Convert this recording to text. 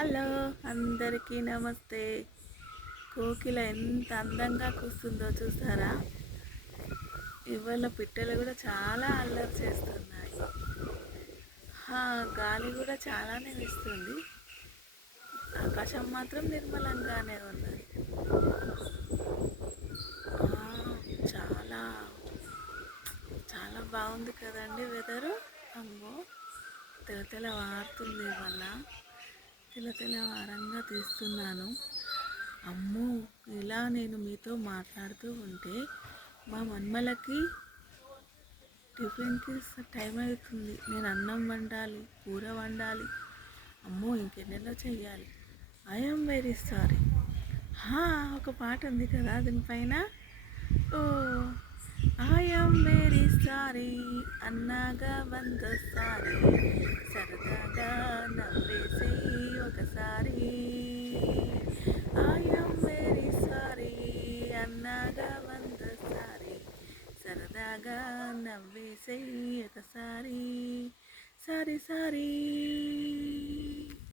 Hello, అందరికీ నమస్తే. కోకిల ఎంత అందంగా కూస్తుందో చూసారా? ఇవాళ పిట్టలు కూడా చాలా అల్లరి చేస్తున్నాయి. గాలి కూడా చాలానే వీస్తుంది. ఆకాశం మాత్రం నిర్మలంగానే ఉన్నది. చాలా చాలా బాగుంది కదండి వెదరు. అమ్మో, తెల వారుతుంది ఇవాళ. వారంగా తీస్తున్నాను. అమ్మో, ఇలా నేను మీతో మాట్లాడుతూ ఉంటే మా మన్మలకి టిఫిన్కి టైం అవుతుంది. నేను అన్నం వండాలి, కూర వండాలి. అమ్మో, ఇంకెన్నెన్నో చెయ్యాలి. I'm very sorry. ఒక పాట ఉంది కదా దీనిపైన. ఓ, ఐఎమ్ వెరీ సారీ అన్నాగా వందసారి, సరదాగా నవ్వేసి ఒకసారి. ఐఎమ్ వెరీ సారీ అన్నాగా వందసారి, సరదాగా నవ్వేసి ఒకసారి. Sorry sorry.